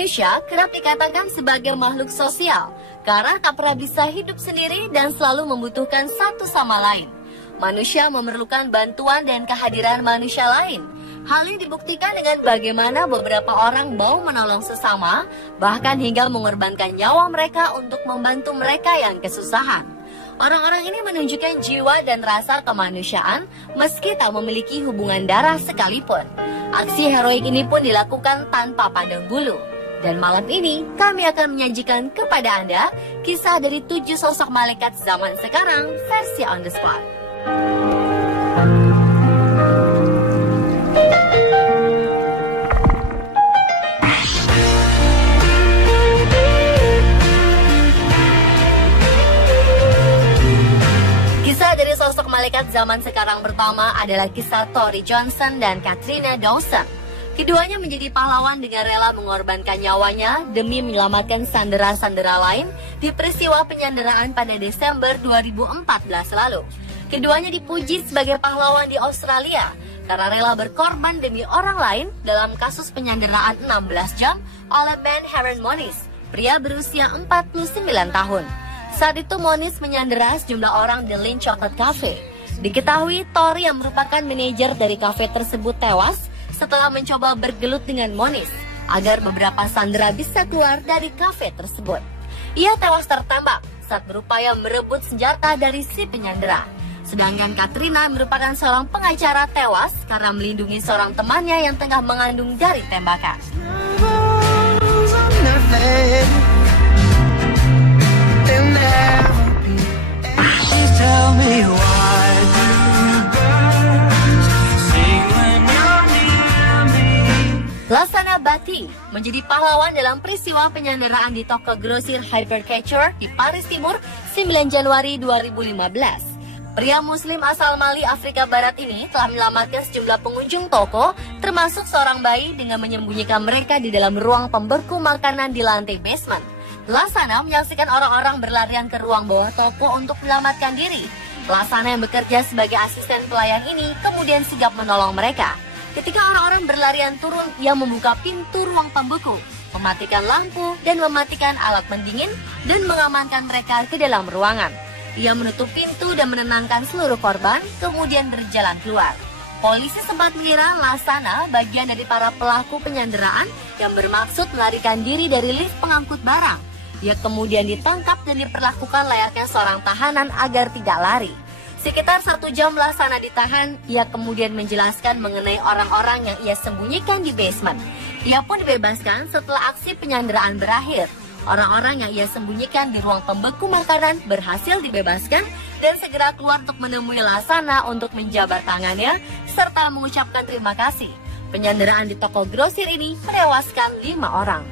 Manusia kerap dikatakan sebagai makhluk sosial karena tak pernah bisa hidup sendiri dan selalu membutuhkan satu sama lain. Manusia memerlukan bantuan dan kehadiran manusia lain. Hal ini dibuktikan dengan bagaimana beberapa orang mau menolong sesama, bahkan hingga mengorbankan nyawa mereka untuk membantu mereka yang kesusahan. Orang-orang ini menunjukkan jiwa dan rasa kemanusiaan meski tak memiliki hubungan darah sekalipun. Aksi heroik ini pun dilakukan tanpa pandang bulu. Dan malam ini kami akan menyajikan kepada Anda kisah dari 7 sosok malaikat zaman sekarang versi on the spot. Kisah dari sosok malaikat zaman sekarang pertama adalah kisah Tori Johnson dan Katrina Dawson. Keduanya menjadi pahlawan dengan rela mengorbankan nyawanya demi menyelamatkan sandera-sandera lain di peristiwa penyanderaan pada Desember 2014 lalu. Keduanya dipuji sebagai pahlawan di Australia karena rela berkorban demi orang lain dalam kasus penyanderaan 16 jam oleh Ben Heron Moniz, pria berusia 49 tahun. Saat itu Moniz menyandera sejumlah orang di Lindt Chocolate Cafe. Diketahui Tori yang merupakan manajer dari kafe tersebut tewas setelah mencoba bergelut dengan Moniz agar beberapa sandera bisa keluar dari kafe tersebut. Ia tewas tertembak saat berupaya merebut senjata dari si penyandera. Sedangkan Katrina merupakan seorang pengacara tewas karena melindungi seorang temannya yang tengah mengandung dari tembakan. Lassana Bati menjadi pahlawan dalam peristiwa penyanderaan di toko grosir Hypercatcher di Paris Timur 9 Januari 2015. Pria muslim asal Mali, Afrika Barat ini telah menyelamatkan sejumlah pengunjung toko, termasuk seorang bayi dengan menyembunyikan mereka di dalam ruang pembeku makanan di lantai basement. Lassana menyaksikan orang-orang berlarian ke ruang bawah toko untuk menyelamatkan diri. Lassana yang bekerja sebagai asisten pelayan ini kemudian sigap menolong mereka. Ketika orang-orang berlarian turun, ia membuka pintu ruang pembeku, mematikan lampu dan mematikan alat pendingin dan mengamankan mereka ke dalam ruangan. Ia menutup pintu dan menenangkan seluruh korban, kemudian berjalan keluar. Polisi sempat mengira Lassana bagian dari para pelaku penyanderaan yang bermaksud melarikan diri dari lift pengangkut barang. Ia kemudian ditangkap dan diperlakukan layaknya seorang tahanan agar tidak lari. Sekitar 1 jam Lassana ditahan, ia kemudian menjelaskan mengenai orang-orang yang ia sembunyikan di basement. Ia pun dibebaskan setelah aksi penyanderaan berakhir. Orang-orang yang ia sembunyikan di ruang pembeku makanan berhasil dibebaskan dan segera keluar untuk menemui Lassana untuk menjabat tangannya serta mengucapkan terima kasih. Penyanderaan di toko grosir ini menewaskan 5 orang.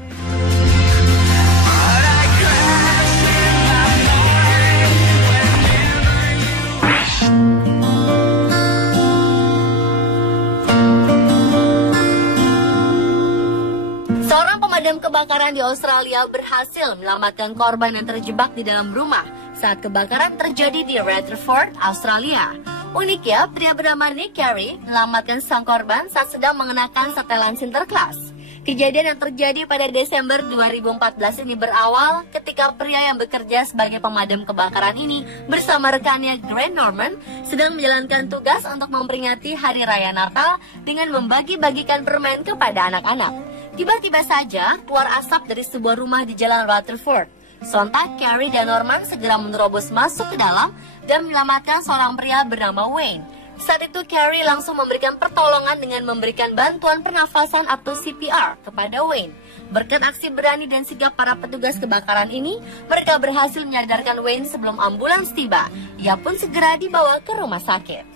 Seorang pemadam kebakaran di Australia berhasil menyelamatkan korban yang terjebak di dalam rumah saat kebakaran terjadi di Rutherford, Australia. Uniknya, pria bernama Nick Carey menyelamatkan sang korban saat sedang mengenakan setelan Sinterklas. Kejadian yang terjadi pada Desember 2014 ini berawal ketika pria yang bekerja sebagai pemadam kebakaran ini bersama rekannya Grant Norman sedang menjalankan tugas untuk memperingati Hari Raya Natal dengan membagi-bagikan permen kepada anak-anak. Tiba-tiba saja keluar asap dari sebuah rumah di Jalan Rutherford. Sontak Carey dan Norman segera menerobos masuk ke dalam dan menyelamatkan seorang pria bernama Wayne. Saat itu Carey langsung memberikan pertolongan dengan memberikan bantuan pernafasan atau CPR kepada Wayne. Berkat aksi berani dan sigap para petugas kebakaran ini, mereka berhasil menyadarkan Wayne sebelum ambulans tiba. Ia pun segera dibawa ke rumah sakit.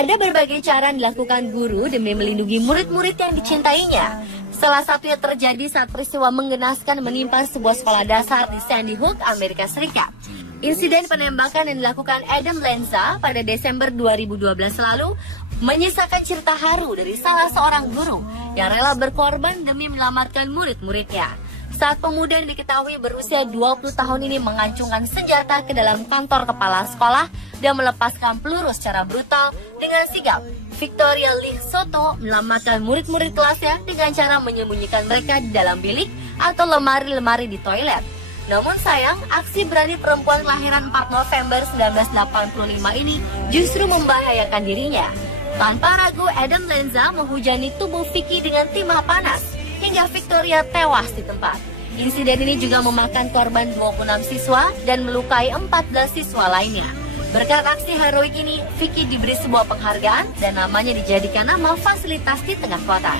Ada berbagai cara dilakukan guru demi melindungi murid-murid yang dicintainya. Salah satunya terjadi saat peristiwa menggenaskan menimpa sebuah sekolah dasar di Sandy Hook, Amerika Serikat. Insiden penembakan yang dilakukan Adam Lanza pada Desember 2012 lalu menyisakan cerita haru dari salah seorang guru yang rela berkorban demi menyelamatkan murid-muridnya. saat pemuda yang diketahui berusia 20 tahun ini mengancungkan senjata ke dalam kantor kepala sekolah dan melepaskan peluru secara brutal. Dengan sigap, Victoria Lee Soto menyelamatkan murid-murid kelasnya dengan cara menyembunyikan mereka di dalam bilik atau lemari-lemari di toilet. Namun sayang, aksi berani perempuan kelahiran 4 November 1985 ini justru membahayakan dirinya. Tanpa ragu, Adam Lanza menghujani tubuh Vicky dengan timah panas hingga Victoria tewas di tempat. Insiden ini juga memakan korban 26 siswa dan melukai 14 siswa lainnya. Berkat aksi heroik ini, Vicky diberi sebuah penghargaan dan namanya dijadikan nama fasilitas di tengah kota.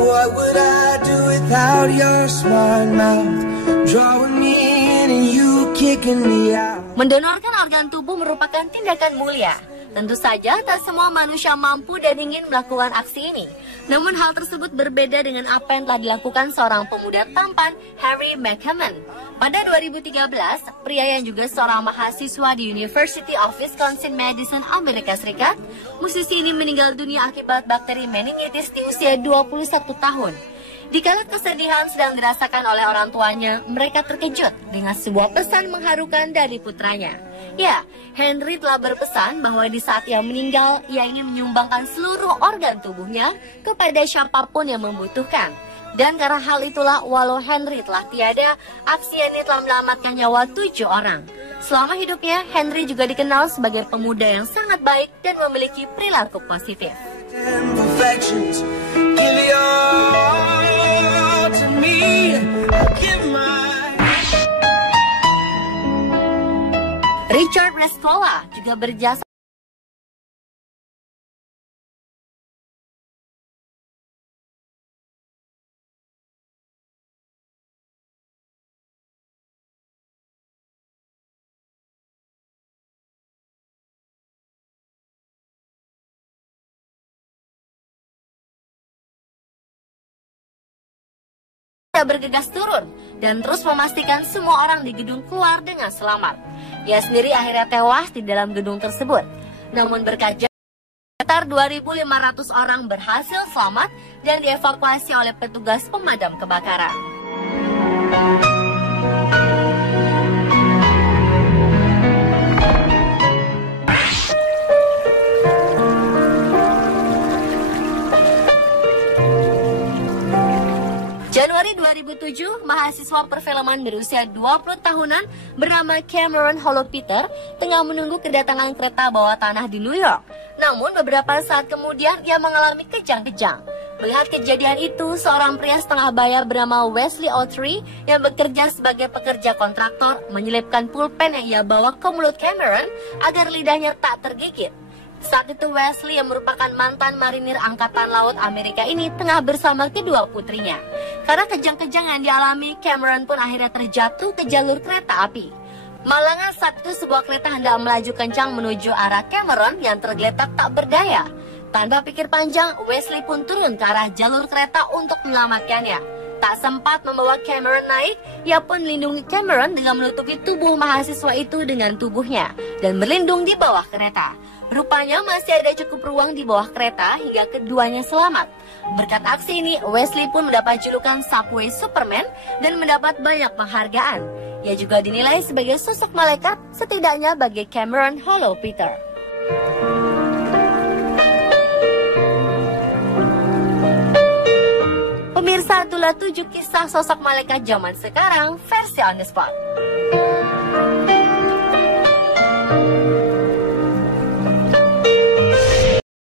What would I do without your smart mouth, drawing me in and you kicking me out? Mendonorkan organ tubuh merupakan tindakan mulia. Tentu saja tak semua manusia mampu dan ingin melakukan aksi ini. Namun hal tersebut berbeda dengan apa yang telah dilakukan seorang pemuda tampan, Harry McCammon. Pada 2013, pria yang juga seorang mahasiswa di University of Wisconsin-Madison, Amerika Serikat, musisi ini meninggal dunia akibat bakteri meningitis di usia 21 tahun. Dikala kesedihan sedang dirasakan oleh orang tuanya, mereka terkejut dengan sebuah pesan mengharukan dari putranya. Ya, Henry telah berpesan bahwa di saat ia meninggal, ia ingin menyumbangkan seluruh organ tubuhnya kepada siapapun yang membutuhkan. Dan karena hal itulah, walau Henry telah tiada, aksi ini telah menyelamatkan nyawa 7 orang. Selama hidupnya, Henry juga dikenal sebagai pemuda yang sangat baik dan memiliki perilaku positif. Richard Rescola juga berjasa bergegas turun dan terus memastikan semua orang di gedung keluar dengan selamat. Ia sendiri akhirnya tewas di dalam gedung tersebut. Namun berkat sekitar 2.500 orang berhasil selamat dan dievakuasi oleh petugas pemadam kebakaran. Januari 2007, mahasiswa perfilman berusia 20 tahunan bernama Cameron Holopeter tengah menunggu kedatangan kereta bawah tanah di New York. Namun beberapa saat kemudian ia mengalami kejang-kejang. Melihat kejadian itu, seorang pria setengah bayar bernama Wesley Autry yang bekerja sebagai pekerja kontraktor menyelipkan pulpen yang ia bawa ke mulut Cameron agar lidahnya tak tergigit. Saat itu Wesley yang merupakan mantan marinir Angkatan Laut Amerika ini tengah bersama kedua putrinya. Karena kejang-kejang yang dialami, Cameron pun akhirnya terjatuh ke jalur kereta api. Malangan saat itu sebuah kereta hendak melaju kencang menuju arah Cameron yang tergeletak tak berdaya. Tanpa pikir panjang, Wesley pun turun ke arah jalur kereta untuk menyelamatkannya. Tak sempat membawa Cameron naik, ia pun melindungi Cameron dengan menutupi tubuh mahasiswa itu dengan tubuhnya dan berlindung di bawah kereta. Rupanya masih ada cukup ruang di bawah kereta hingga keduanya selamat. Berkat aksi ini, Wesley pun mendapat julukan Subway Superman dan mendapat banyak penghargaan. Ia juga dinilai sebagai sosok malaikat, setidaknya bagi Cameron Holopeter. Pemirsa, itulah 7 kisah sosok malaikat zaman sekarang versi on the spot.